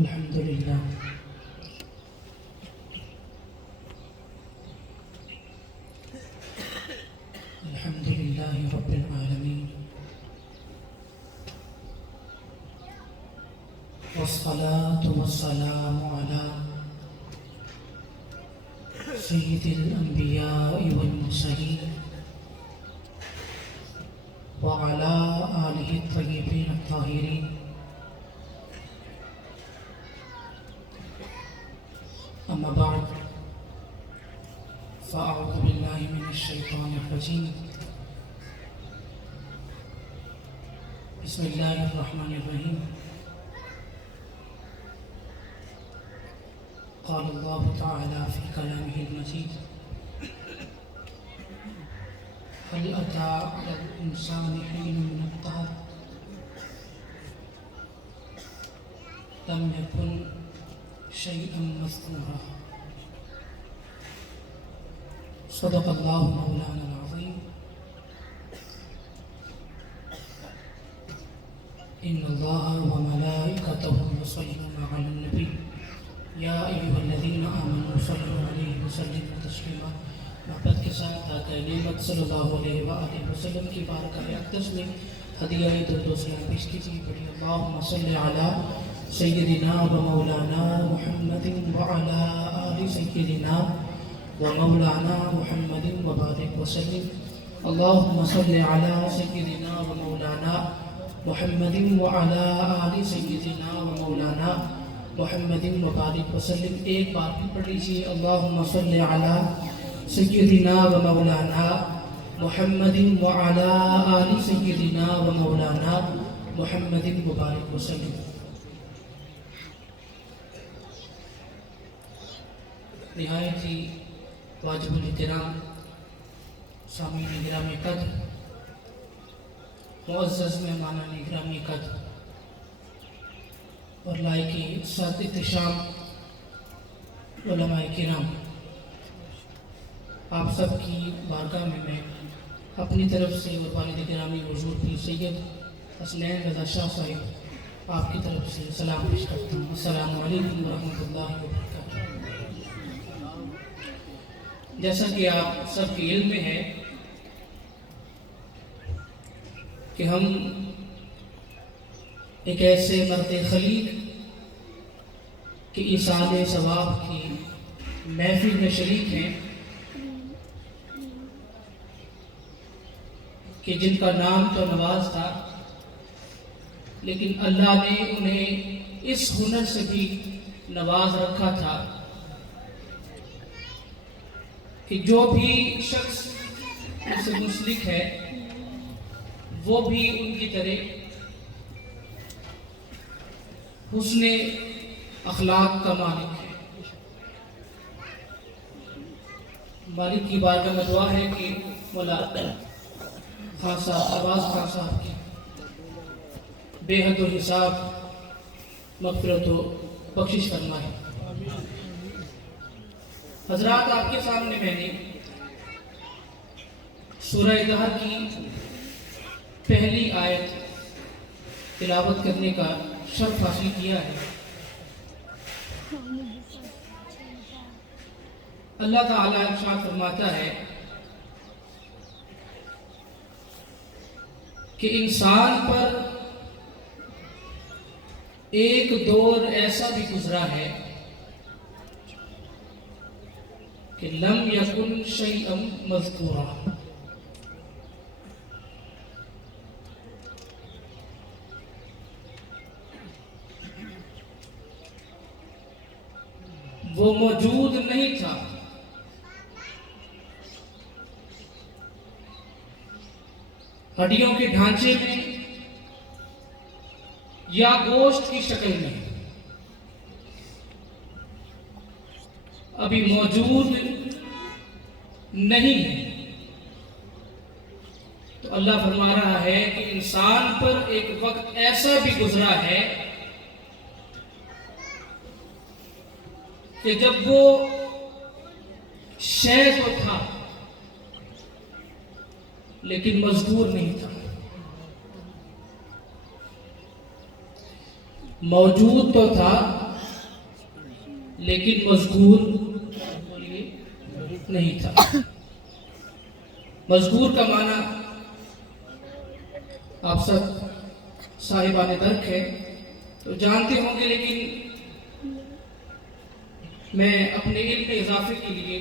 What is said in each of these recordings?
الحمد للہ الحمد للہ رب العالمین والصلاة والسلام على سید الانبیاء والمرسلین وعلى آلہ الطیبین الطاہرین اما بعد فاعوذ باللہ من الشیطان الرجیم بسم اللہ الرحمن الرحیم قال اللہ تعالی فی کلامہ المجید هل أتى على الإنسان حين من الدهر لم يكن شيئا مذكورا صدق الله مولانا العظيم إن الله وملائكته يصلون على النبي يا أيها الذين آمنوا صلوا عليه وسلموا تسليما محبت کے ساتھ داتا نعمت صلی اللہ علیہ وآلہ وسلم کی بارکہ اقدس میں ہدیہ درود و سلام پیش کیجیے پڑھی اللہم صلی علی سیدنا و مولانا محمد وعلی آل سیدنا و مولانا محمد وبارک وسلم اللہم صلی علی سیدنا و مولانا محمد وعلی آل سیدنا و مولانا محمد وبارک وسلم. ایک بار بھی پڑھ لیجیے اللہم صلی علی سیدنا و مولانا محمد وعلی آل سیدنا و مولانا محمد مبارک وسلم. نہایت ہی واجب الاحترام سامعین گرامی قدر، معزز مہمانان گرامی قدر اور لائق ساتھ احتشام علماء کرام، آپ سب کی بارگاہ میں اپنی طرف سے اور والد گرامی حضور پیر سید حسنین رضا شاہ صاحب آپ کی طرف سے سلام پیش کرتا ہوں. السلام علیکم ورحمۃ اللہ وبرکاتہ. جیسا کہ آپ سب کے علم میں ہے کہ ہم ایک ایسے مرد خلیق کہ ایصال ثواب کی محفل میں شریک ہیں کہ جن کا نام تو نواز تھا، لیکن اللہ نے انہیں اس ہنر سے بھی نواز رکھا تھا کہ جو بھی شخص ان سے منسلک ہے وہ بھی ان کی طرح حسن اخلاق کا مالک ہے. مالک کی بارگاہ میں دعا ہے کہ مولا خان صاحب عباس خان صاحب کی بے حد و حساب مغفرت و بخشش فرمائے. حضرات، آپ کے سامنے میں نے سورہ دہر کی پہلی آیت تلاوت کرنے کا شرف حاصل کیا ہے. اللہ تعالیٰ ارشاد فرماتا ہے کہ انسان پر ایک دور ایسا بھی گزرا ہے کہ لم یکن شیئا مذکورا. وہ موجود نہیں تھا، ہڈیوں کے ڈھانچے میں یا گوشت کی شکل میں ابھی موجود نہیں ہے. تو اللہ فرما رہا ہے کہ انسان پر ایک وقت ایسا بھی گزرا ہے کہ جب وہ شے تو تھا لیکن مذکور نہیں تھا. موجود تو تھا لیکن مذکور نہیں تھا۔ مذکور کا معنی آپ سب صاحبان درک ہے تو جانتے ہوں گے، لیکن میں اپنے علم میں اضافے کے لیے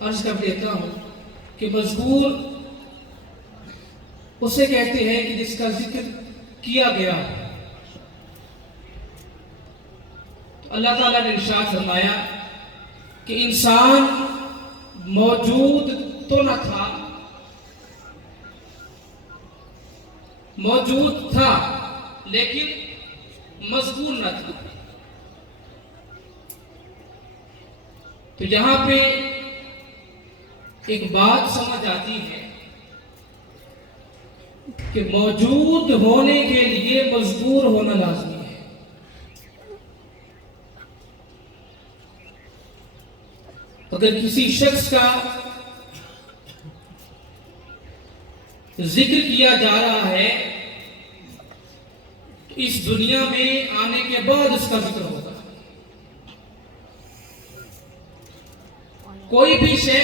عرض کر دیتا ہوں کہ مذکور اسے کہتے ہیں کہ جس کا ذکر کیا گیا۔ اللہ تعالیٰ نے ارشاد فرمایا کہ انسان موجود تو نہ تھا، موجود تھا لیکن مذکور نہ تھا۔ تو یہاں پہ ایک بات سمجھ آتی ہے کہ موجود ہونے کے لیے مذکور ہونا لازمی ہے۔ اگر کسی شخص کا ذکر کیا جا رہا ہے تو اس دنیا میں آنے کے بعد اس کا ذکر ہوگا۔ کوئی بھی شے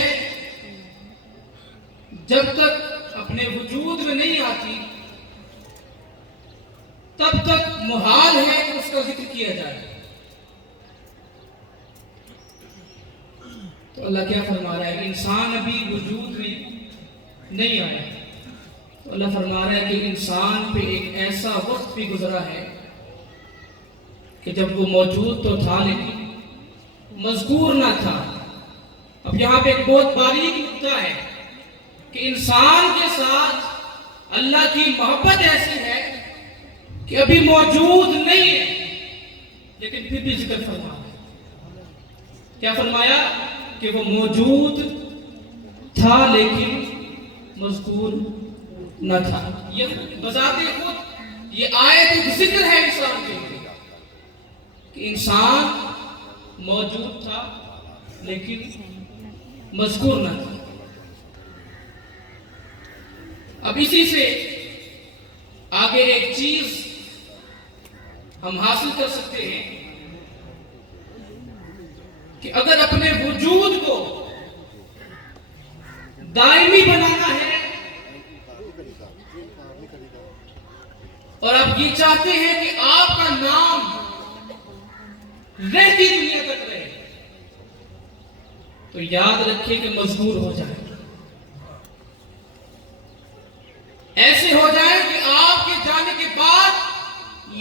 جب تک اپنے وجود میں نہیں آتی تب تک محال ہے کہ اس کا ذکر کیا جائے۔ تو اللہ کیا فرما رہا ہے کہ انسان ابھی وجود میں نہیں آیا۔ تو اللہ فرما رہا ہے کہ انسان پہ ایک ایسا وقت بھی گزرا ہے کہ جب وہ موجود تو تھا لیکن مذکور نہ تھا۔ اب یہاں پہ ایک بہت باریک نکتہ ہے کہ انسان کے ساتھ اللہ کی محبت ایسی ہے کہ ابھی موجود نہیں ہے لیکن پھر بھی ذکر فرمایا۔ کیا فرمایا؟ کہ وہ موجود تھا لیکن مذکور نہ تھا۔ یہ بذات خود یہ آیت ایک ذکر ہے انسان کے لیے کہ انسان موجود تھا لیکن مذکور نہ تھا۔ اب اسی سے آگے ایک چیز ہم حاصل کر سکتے ہیں کہ اگر اپنے وجود کو دائمی بنانا ہے اور آپ یہ چاہتے ہیں کہ آپ کا نام رہتی دنیا تک رہے تو یاد رکھیں کہ مذکور ہو جائے، ایسے ہو جائے کہ آپ کے جانے کے بعد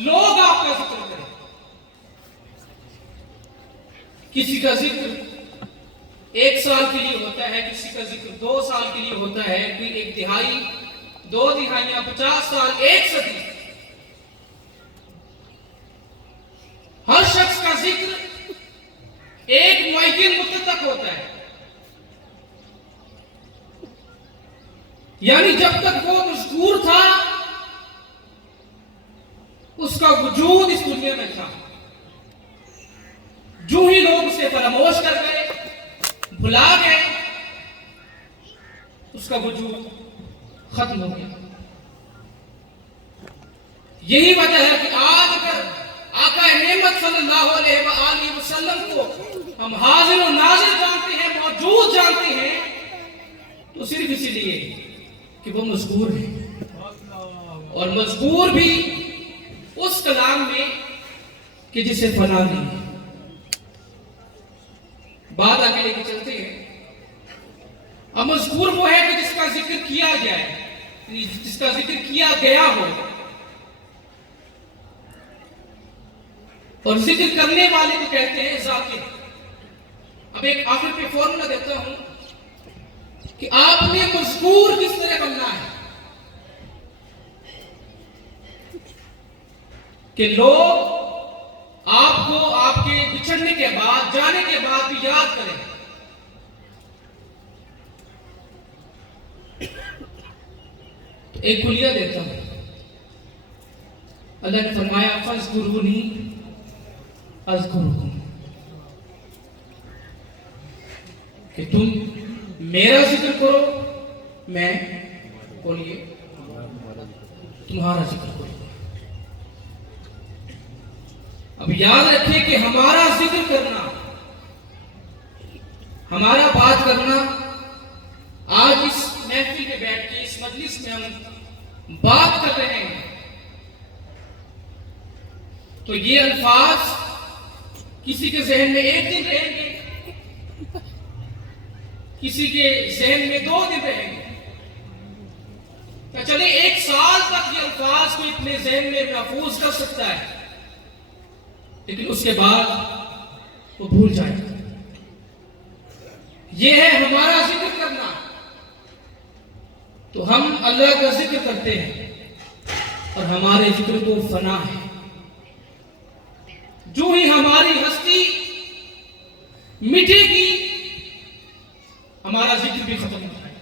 لوگ آپ کا ذکر کریں۔ کسی کا ذکر 1 سال کے لیے ہوتا ہے، کسی کا ذکر 2 سال کے لیے ہوتا ہے، پھر 1 دہائی، 2 دہائیاں، 50 سال، 1 صدی۔ ہر شخص کا ذکر ایک معین مدت تک ہوتا ہے، یعنی جب تک وہ مذکور تھا اس کا وجود اس دنیا میں تھا۔ جو ہی لوگ اسے فراموش کر گئے، بھلا گئے، اس کا وجود ختم ہو گیا۔ یہی وجہ ہے کہ آج اگر آقا نعمت صلی اللہ علیہ وآلہ وسلم کو ہم حاضر و ناظر جانتے ہیں، موجود جانتے ہیں، تو صرف اسی لیے کہ وہ مذکور ہے، اور مذکور بھی اس کلام میں کہ جسے فنا نہیں ہے۔ بات آگے لے کے چلتے ہیں۔ اب مذکور وہ ہے کہ جس کا ذکر کیا گیا ہے، جس کا ذکر کیا گیا ہو، اور ذکر کرنے والے کو کہتے ہیں ذاکر۔ اب ایک آخر پہ فارمولا دیتا ہوں کہ آپ نے مذکور کس طرح بننا ہے کہ لوگ آپ کو آپ کے بچھڑنے کے بعد، جانے کے بعد بھی یاد کریں۔ ایک کلیہ دیتا ہوں۔ اللہ نے فرمایا فَاذْكُرُونِي أَذْكُرُكُمْ، کہ تم میرا ذکر کرو، میں بولیے تمہارا ذکر کرو۔ اب یاد رکھیں کہ ہمارا ذکر کرنا، ہمارا بات کرنا، آج اس محفل میں بیٹھ کے اس مجلس میں ہم بات کر رہے ہیں، تو یہ الفاظ کسی کے ذہن میں ایک دن رہیں گے، کسی کے ذہن میں 2 دن رہیں گے، تو چلے 1 سال تک یہ الفاظ کو اپنے ذہن میں محفوظ کر سکتا ہے، لیکن اس کے بعد وہ بھول جائے گا۔ یہ ہے ہمارا ذکر کرنا، تو ہم اللہ کا ذکر کرتے ہیں اور ہمارے ذکر کو فنا ہے، جو ہی ہماری ہستی مٹے گی ہمارا ذکر بھی ختم ہو جائے گا۔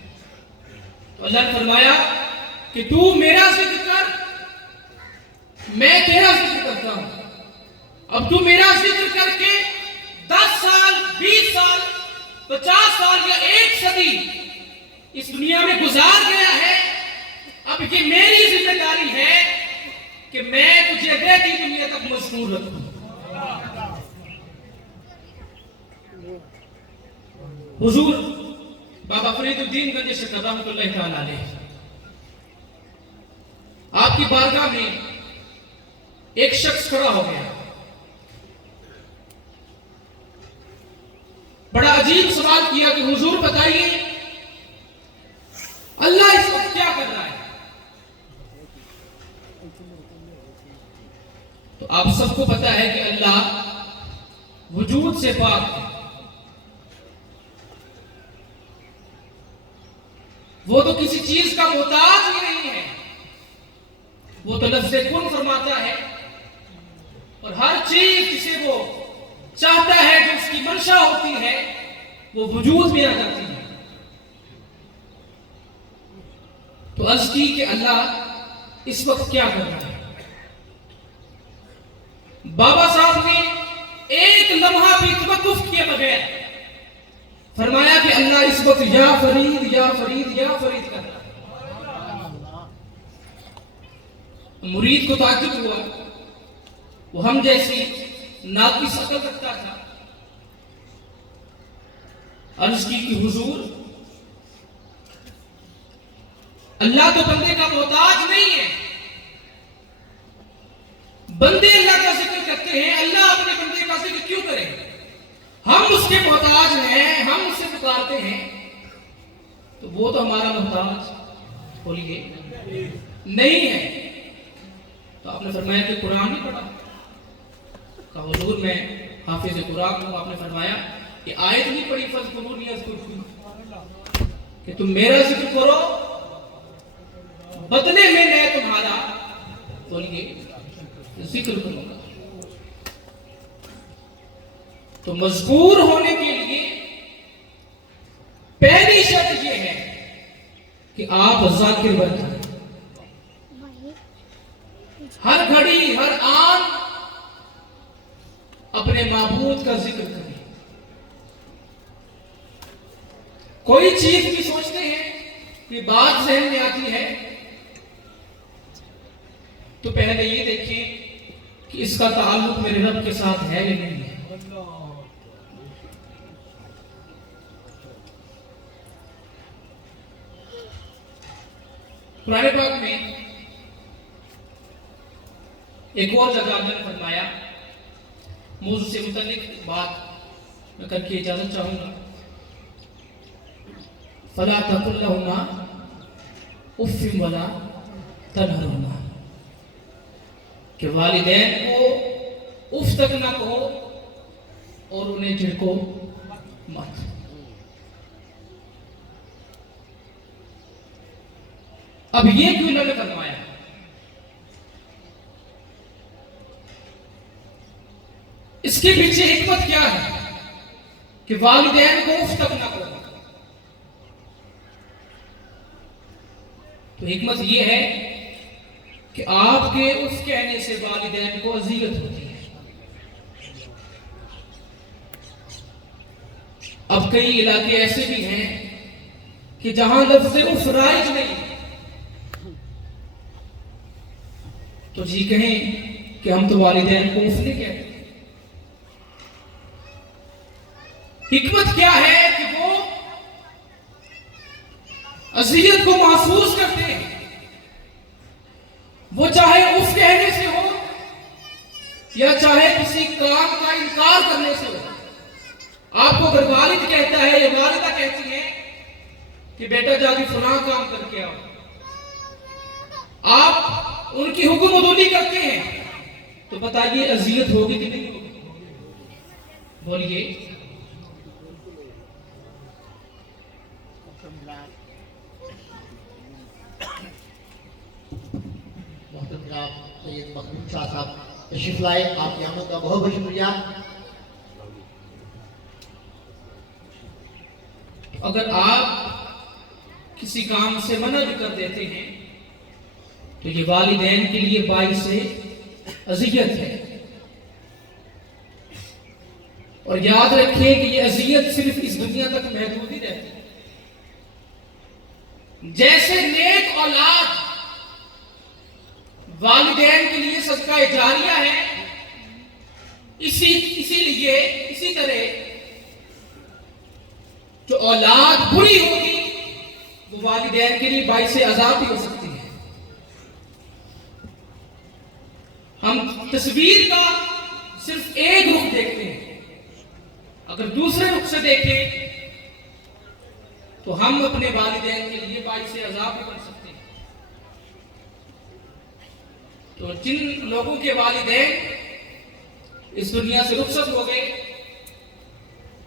تو اللہ نے فرمایا کہ تو میرا ذکر کر، میں تیرا ذکر کرتا ہوں۔ اب تو میرا ذکر کر کے 10 سال 20 سال 50 سال یا 1 صدی اس دنیا میں گزار گیا ہے، اب یہ میری ذمہ داری ہے کہ میں تجھے رہتی دنیا تک مشہور رکھوں۔ حضور بابا فرید الدین گنج شکر رحمۃ اللہ تعالی علیہ آپ کی بارگاہ میں ایک شخص کھڑا ہو گیا، بڑا عجیب سوال کیا کہ حضور بتائیے اللہ اس وقت کیا کر رہا ہے؟ تو آپ سب کو پتا ہے کہ اللہ وجود سے پاک ہے، وہ تو کسی چیز کا محتاج ہی نہیں ہے، وہ تو لفظ کن فرماتا ہے اور ہر چیز جسے وہ چاہتا ہے، جو اس کی منشا ہوتی ہے، وہ وجود میں آ جاتی ہے۔ تو عرض کی کہ اللہ اس وقت کیا کر رہا ہے؟ بابا صاحب نے ایک لمحہ بھی توقف کیے بغیر فرمایا کہ اللہ اس وقت یا فرید یا فرید یا فرید کر رہا ہے۔ مرید کو تعجب ہوا، وہ ہم جیسی ناقص عقل رکھتا تھا، عرض کی کہ حضور اللہ تو بندے کا محتاج نہیں ہے، بندے اللہ کا ذکر کرتے ہیں، اللہ اپنے بندے کا ذکر کیوں کرے؟ ہم اس کے محتاج ہیں، ہم اسے پکارتے ہیں، تو وہ تو ہمارا محتاج بولیے نہیں ہے۔ تو آپ نے فرمایا کہ قرآن نہیں پڑھا؟ کہا حضور میں حافظ قرآن ہوں۔ آپ نے فرمایا کہ آیت نہیں پڑھی فَاذْكُرُونِی اذْکُرْکُم، کہ تم میرا ذکر کرو بدلے میں میں تمہارا بولیے ذکر کروں گا۔ تو مذکور ہونے کے لیے پہلی شرط یہ ہے کہ آپ ذاکر بن جائیں، ہر گھڑی ہر آن اپنے معبود کا ذکر کریں۔ کوئی چیز بھی سوچتے ہیں کہ بات ذہن میں آتی ہے تو پہلے یہ دیکھیں کہ اس کا تعلق میرے رب کے ساتھ ہے یا نہیں ہے۔ قرآن پاک میں ایک اور جگہ اللہ نے فرمایا، موضوع سے متعلق بات میں کر کے اجازت چاہوں گا، فَلَا تَقُلْ لَهُمَا اُفٍّ وَلَا تَنْهَرْهُمَا، کہ والدین کو اف تک نہ کہو اور انہیں جھڑکو مت۔ اب یہ کیوں اللہ نے فرمایا؟ اس کے پیچھے حکمت کیا ہے کہ والدین کو اف تک نہ کہو؟ تو حکمت یہ ہے کہ آپ کے اف کہنے سے والدین کو اذیت ہوتی ہے۔ اب کئی علاقے ایسے بھی ہیں کہ جہاں لفظ اف رائج نہیں، تو جی کہیں کہ ہم تو والدین کو اف نہیں کہتے، حکمت کیا ہے کہ وہ اذیت کو محسوس کرتے ہیں، وہ چاہے اف کہنے سے ہو یا چاہے کسی کام کا انکار کرنے سے ہو۔ آپ کو اگر والد کہتا ہے یا والدہ کہتی ہے کہ بیٹا جا کے فلاں کام کر کے آؤ، آپ ان کی حکم عدولی کرتے ہیں، تو بتائیے اذیت ہوگی کہ نہیں ہوگی؟ بولیے۔ محترم جناب سید مخدوم شاہ صاحب تشریف لائے، آپ کی آمد کا بہت بہت شکریہ۔ اگر آپ کسی کام سے منع کر دیتے ہیں تو یہ والدین کے لیے باعث اذیت ہے، اور یاد رکھیں کہ یہ اذیت صرف اس دنیا تک محدود ہی رہتی ہے۔ جیسے نیک اولاد والدین کے لیے صدقہ جاریہ ہے، اسی طرح جو اولاد بری ہوگی وہ والدین کے لیے باعث عذاب بھی ہو سکتی ہے۔ ہم تصویر کا صرف ایک رخ دیکھتے ہیں، اگر دوسرے رخ سے دیکھیں تو ہم اپنے والدین کے لیے باعث عذاب بھی بن سکتے ہیں۔ تو جن لوگوں کے والدین اس دنیا سے رخصت ہو گئے،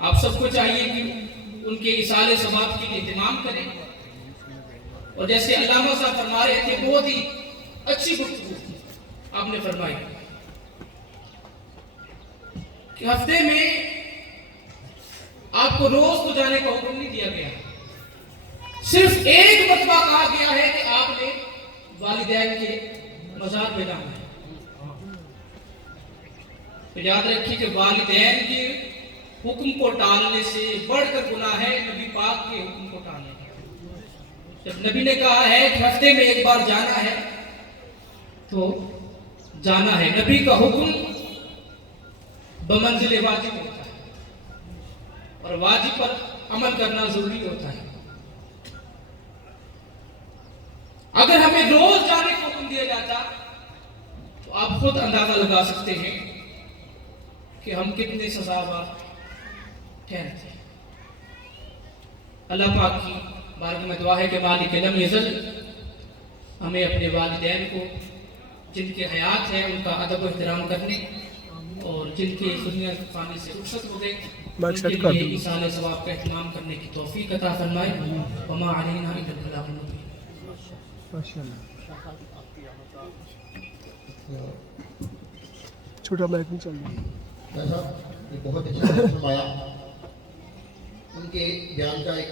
آپ سب کو چاہیے کہ ان کے ایصال ثواب کے لیے اہتمام کریں، اور جیسے علامہ صاحب فرما رہے تھے، بہت ہی اچھی گفتگو آپ نے فرمائی کہ ہفتے میں آپ کو روز تو جانے کا حکم نہیں دیا گیا، صرف ایک مرتبہ کہا گیا ہے کہ آپ نے والدین کے مزار پہ جانا ہے۔ تو یاد رکھیے کہ والدین کے حکم کو ٹالنے سے بڑھ کر گناہ ہے نبی پاک کے حکم کو ٹالنے کا۔ جب نبی نے کہا ہے کہ ہفتے میں ایک بار جانا ہے تو جانا ہے۔ نبی کا حکم بمنزل واجب ہوتا ہے، اور واجب پر عمل کرنا ضروری ہوتا ہے۔ اگر ہمیں روز جانے کو حکم دیا جاتا تو آپ خود اندازہ لگا سکتے ہیں کہ ہم کتنے سزاوار ٹھہرتے ہیں۔ اللہ پاک کی بارگاہ میں دعا ہے کہ مالک لم یزل ہمیں اپنے والدین کو، جن کے حیات ہے، ان کا ادب و احترام کرنے، اور جن کے دنیا فانی سے رخصت ہو گئے ان کے لیے ایصال ثواب کا اہتمام کرنے کی توفیق عطا فرمائے۔ وما علینا الا البلاغ المبین۔ چھوٹا بائک نہیں چل رہا۔ یہ بہت اچھا فرمایا، ان کے بیان کا ایک